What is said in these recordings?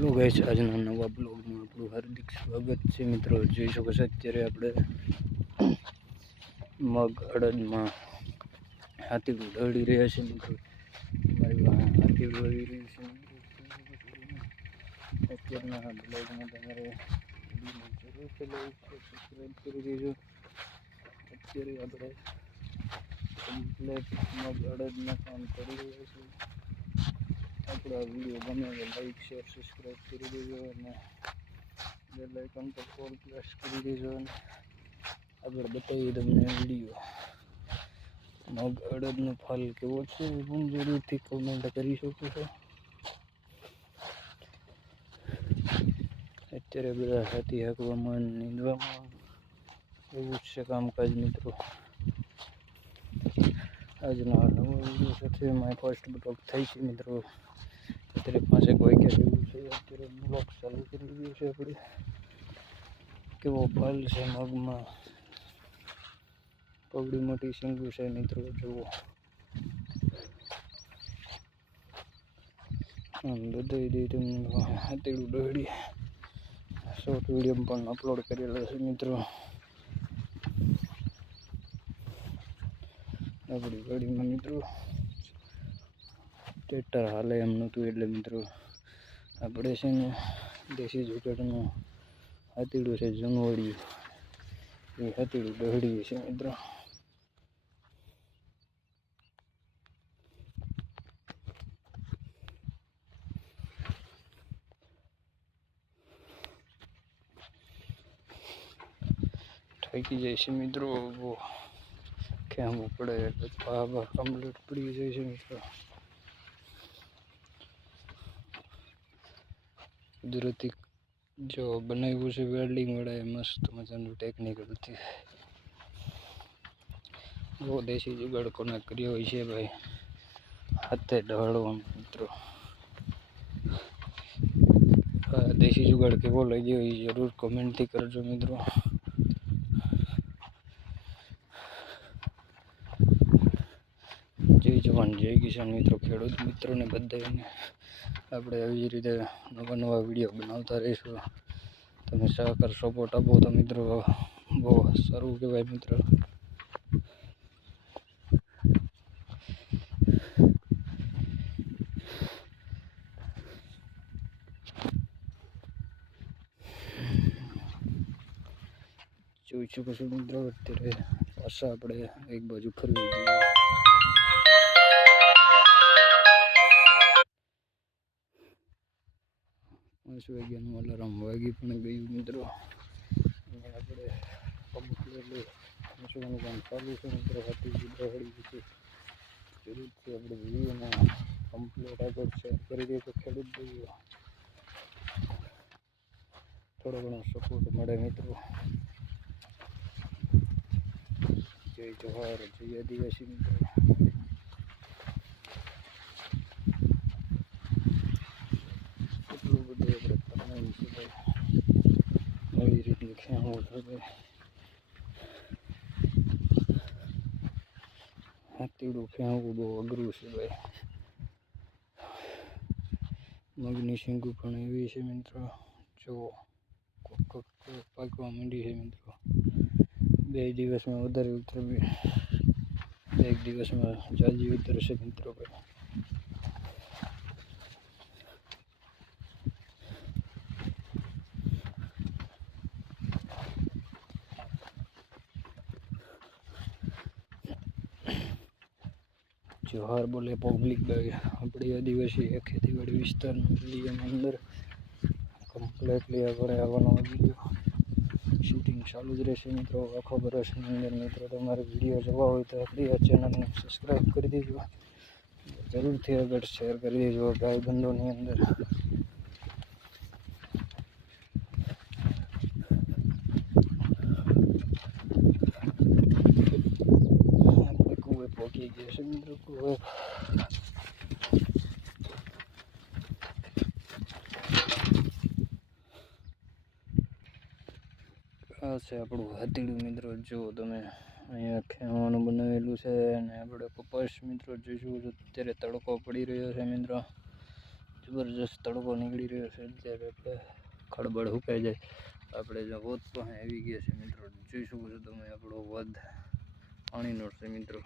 Hello guys, આજના નવા બ્લોગમાં આપણું હાર્દિક સ્વાગત છે મિત્રો। જોઈ શકો છો અત્યારે આપણે મગ અડદમાં હાથી દોડી રહ્યા છે મિત્રો। અમારી પાસે હાથી દોડી રહી છે મિત્રો। અત્યારના બ્લોગમાં તમારે જરૂરથી લાઈક સબસ્ક્રાઈબ કરી દેજો। અત્યારે આપણે કમ્પ્લેટ મગ અડદમાં કામ કરી રહ્યા છીએ। આપણે આ વિડીયો ગમે તો લાઈક શેર સબસ્ક્રાઈબ કરી દેજો અને બેલ આઇકન પર ઓલ પ્રેસ કરી દેજો। અને આગળ બતાવીએ તમને વિડીયો મગ અડદનો ફળ કેવો છે એ પણ જરૂરથી કમેન્ટ કરી શકો છો। અત્યારે બધા હાથી હાંકવામાં નીંદવામાં એવું જ છે કામકાજ મિત્રો। આજના નવા વિડીયો સાથે માય ફર્સ્ટ બ્લોગ થાય છે મિત્રો। અત્યારે 5 વાગ્યા જેવું છે। અત્યારે બ્લોગ ચાલુ કરી દીધો છે આપણે। કેવો ફળ છે મગમાં, પગડી મોટી સિંગુ છે મિત્રો। જુઓ બધાઈ દે તમને હાથેડું દોડી શોર્ટ વિડીયો પણ અપલોડ કરેલો છે મિત્રો। આપણી ગાડીમાં મિત્રો ટ્રેક્ટર હાલે એમ નહોતું એટલે મિત્રો આપણે છે ને દેશી જુગાડનું હાથેડું છે જૂનવાડિયું, એ હાથેડું દોડીએ છીએ મિત્રો। થાકી જાય છે મિત્રો, બહુ ખેંચવું પડે એટલે પાવા કમ્પ્લીટ પડી જાય છે મિત્રો। કુદરતી જો બનાવ્યું છે વેલ્ડિંગ વડે મસ્ત મજાનું ટેકનિકલથી। બહુ દેશી જુગાડ કોને કર્યો હોય છે ભાઈ હાથે દોડવાનું મિત્રો। દેશી જુગાડ કેવો લાગ્યો એ જરૂર કોમેન્ટથી કરજો મિત્રો। જય જવાન જય કિસાન મિત્રો। ખેડૂત મિત્રોને બધાને આપણે આવી જ રીતે નવા વિડીયો બનાવતા રહીશું। તમે સહકાર સપોર્ટ આપો તો મિત્રો બહુ સારું કહેવાય મિત્રો। જોઈ શકો છો મિત્રો અત્યારે પાછા આપણે એક બાજુ ફરવી જઈએ। 5 વાગ્યાનું અલાર્મ વાગી પણ ગયું મિત્રો। આપણે કમ્પ્લીટલી પહોંચવાનું કામ ચાલુ છે મિત્રો। હાથી દોડી છે જરૂરથી આપણે વિડીયોને કમ્પ્લીટ આગળ શેર કરી દઈએ તો ખેડૂત ભાઈઓ થોડો ઘણો સપોર્ટ મળે મિત્રો। જય જોહાર, જય આદિવાસી મિત્રો। એટલું બધું આપણે કરવાનું છે ભાઈ, આવી રીતનું ખેંચવું છે ભાઈ। હાથીડું ખેંચવું બહુ અઘરું છે ભાઈ। મગની સિંગુ પણ એવી છે મિત્રો। જુઓ પાકવા માંડી છે મિત્રો। 2 દિવસમાં વધારે ઉતરવી, 1 દિવસમાં જાજી ઉતરશે મિત્રો ભાઈ। જોહાર બોલે પબ્લિક ભાઈ। આપણી આદિવાસી ખેતીવાડી વિસ્તારના એરિયાની અંદર કમ્પ્લીટલી આપણે આવવાનો વિડીયો શૂટિંગ ચાલુ જ રહેશે મિત્રો। આખો વર્ષની અંદર મિત્રો તમારે વિડીયો જોવા હોય તો આપણી આ ચેનલને સબસ્ક્રાઈબ કરી દેજો, જરૂરથી આગળ શેર કરી દેજો ભાઈ બંધોની અંદર। આપણે કુએ પહોંચી ગયા છે મિત્રો। કુએ આ છે આપણું હાથીડું મિત્રો। જો તમે અહીંયા ખેવાનું બનાવેલું છે અને આપણે કપાસ મિત્રો જોઈશું અત્યારે તડકો પડી રહ્યો છે મિત્રો। જબરજસ્ત તડકો નીકળી રહ્યો છે. અત્યારે આપણે ખળબળ સુકાઈ જાય આપણે જો વોત પાસે આવી ગયા છે મિત્રો. જોઈ શકો છો તમે આપણો વધ પાણીનો છે મિત્રો.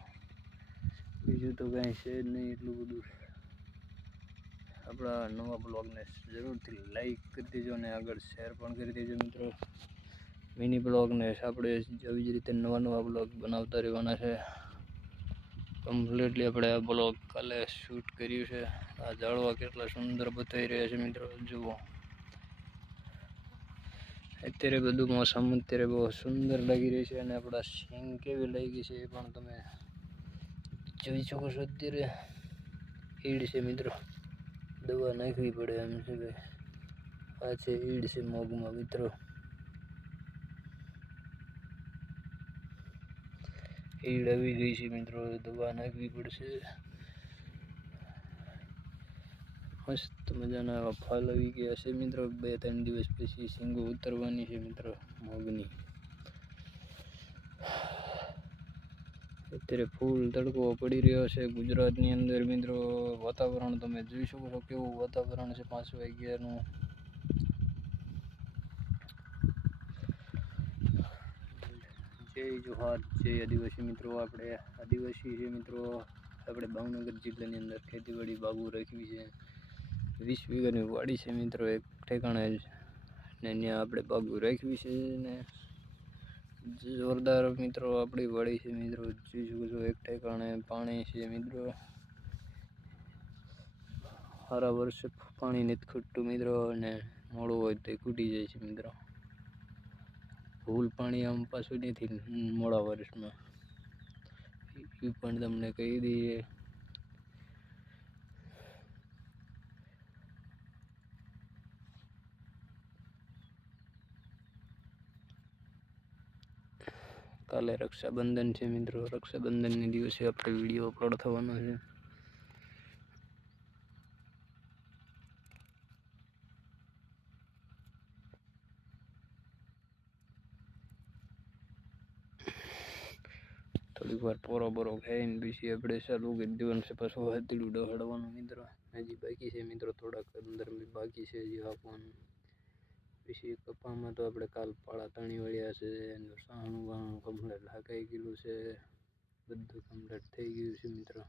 બીજું તો કાંઈ છે જ નહીં એટલું બધું. આપણા નવા બ્લોગને જરૂરથી લાઈક કરી દેજો અને આગળ શેર પણ કરી દેજો મિત્રો. મિની બ્લોગને આપણે આવી જ રીતે નવા બ્લોગ બનાવતા રહેવાના છે. કમ્પ્લીટલી આપણે આ બ્લોગ કાલે શૂટ કર્યું છે. આ ઝાડવા કેટલા સુંદર બતાવી રહ્યા છે મિત્રો. જુઓ અત્યારે બધું મોસમ અત્યારે બહુ સુંદર લાગી રહી છે અને આપણા સિંગ કેવી લાગી છે એ પણ તમે જોઈ શકો છો. અત્યારે ઈડ છે મિત્રો. દવા નાખવી પડે એમ છે ભાઈ. આ છે ઈડ છે મોગમાં મિત્રો. ઈડ આવી ગઈ છે મિત્રો. દવા નાખવી પડશે. મસ્ત મજાના એવા ફળ આવી ગયા છે મિત્રો. 2-3 દિવસ પછી સિંગો ઉતરવાની છે મિત્રો મગની. અત્યારે ફૂલ તડકો પડી રહ્યો છે ગુજરાતની અંદર મિત્રો. વાતાવરણ તમે જોઈ શકો છો કેવું વાતાવરણ છે 5 વાગ્યાનું. જય જોહાર, જય આદિવાસી મિત્રો. આપણે આદિવાસી છે મિત્રો. આપણે ભાવનગર જિલ્લાની અંદર ખેતીવાડી બાગુ રાખવી છે. 20 વીઘાની વાડી છે મિત્રો એક ઠેકાણે જ, ને ત્યાં આપણે બાગુ રાખવી છે ને જોરદાર મિત્રો આપણી વાડી છે મિત્રો. જોઈ શકો છો એક ઠેકાણે પાણી છે મિત્રો. સારા વર્ષે પાણી નથી ખૂટતું મિત્રો અને મોડું હોય તો ખૂટી જાય છે મિત્રો. ફૂલ પાણી આમ પાછું નથી મોડા વર્ષમાં એ પણ તમને કહી દઈએ. કાલે રક્ષાબંધન છે મિત્રો. રક્ષાબંધનના દિવસે આપણે વિડીયો અપલોડ થવાનો છે. થોડીક વાર પોરો ખાઈને પછી આપણે ચાલુ કરી દેવાનું છે પાછું હાથીડું દોડાડવાનું મિત્રો. હજી બાકી છે મિત્રો. થોડાક અંદર બાકી છે હજી આપવાનું. પછી કપામાં તો આપણે કાલ પાળા તાણી વળ્યા છે. સાણું વાણું કમ્પ્લેટ હાકાઈ ગયેલું છે. બધું કમ્પ્લેટ થઈ ગયું છે મિત્રો.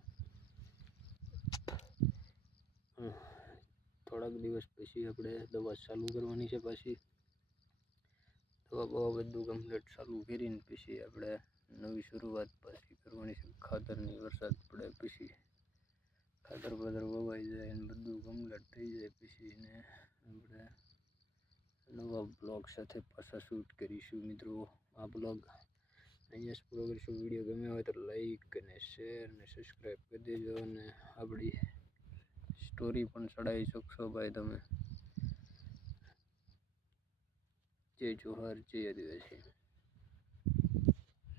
થોડાક દિવસ પછી આપણે દવા ચાલુ કરવાની છે. પાછી દવા બધું કમ્પ્લેટ ચાલુ કરીને પછી આપણે નવી શરૂઆત પાછી કરવાની છે. ખાતરની વરસાદ પડે પછી ખાતર વવાઈ જાય અને બધું કમ્પ્લેટ થઈ જાય પછી ને આપણે નવા બ્લોગ સાથે પાછા શૂટ કરીશું મિત્રો. આ બ્લોગ અહીંયા જ પૂરો કરીશું. વિડીયો ગમ્યો હોય તો લાઈક અને શેર અને સબસ્ક્રાઈબ કરી દેજો અને આપણી સ્ટોરી પણ ચડાવી શકશો ભાઈ તમે. જય જોહાર, જય આદિવાસી.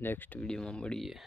નેક્સ્ટ વિડીયોમાં મળીએ.